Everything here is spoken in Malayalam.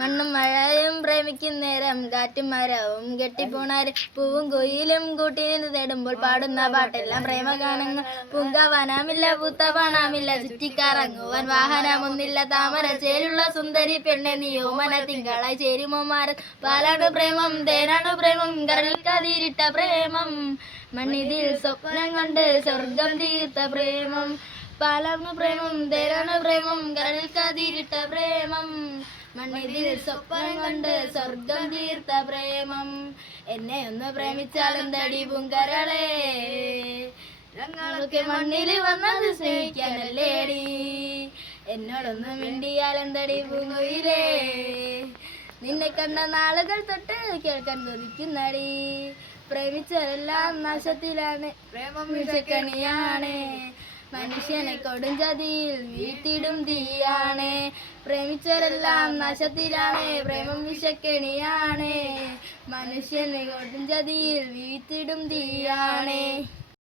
മണ്ണും മഴയും പ്രേമിക്കുന്നേരം കാറ്റും മരവും കെട്ടിപ്പോണാര് പൂവും കൊയിലും കൂട്ടിന് തേടുമ്പോൾ പാടുന്ന പാട്ടെല്ലാം പ്രേമഗാനങ്ങൾ. പൂങ്കാവാനാമില്ല പൂത്തവാനാമില്ല ചുറ്റിക്കറങ്ങുവാൻ വാഹനമൊന്നില്ല താമര ചേലുള്ള സുന്ദരി പെണ്ണെ നീയോ മന തിങ്കളായി ചേരുമോ മാര. പാലാണ് പ്രേമം തേനാണ് പ്രേമം കരളിൽ കതിരിട്ട പ്രേമം മണ്ണിതിൽ സ്വപ്നം കണ്ട് സ്വർഗം തീർത്ത പ്രേമം. പാലാണ് പ്രേമം തേനാണ് പ്രേമം കരളിൽ കതിരിട്ട പ്രേമം മണ്ണിതിൽ സ്വപ്നം കണ്ട് സ്വർഗം തീർത്ത പ്രേമം. എന്നെ ഒന്ന് പ്രേമിച്ചാലെന്തടി പൂങ്കരളേ ഞങ്ങളൊക്കെ മണ്ണിൽ വന്നത് സ്നേഹിക്കാനല്ലേടി. എന്നോടൊന്ന് മിണ്ടിയാലെന്തടി പൂങ്കുയിലേ നിന്നെ കണ്ട നാളുകൾ തൊട്ട് കേൾക്കാൻ കൊതിക്കുന്നടി. പ്രേമിച്ചവരെല്ലാം നാശത്തിലാണ് പ്രേമം വിഷക്കണിയാണ് മനുഷ്യനെ കൊടുംചതിയിൽ വീട്ടിടും തീയാണ്. പ്രേമിച്ചവരെല്ലാം നാശത്തിലാണ് പ്രേമം വിഷക്കെണിയാണ് മനുഷ്യനെ കൊടുംചതിയിൽ വീട്ടിടും തീയാണ്.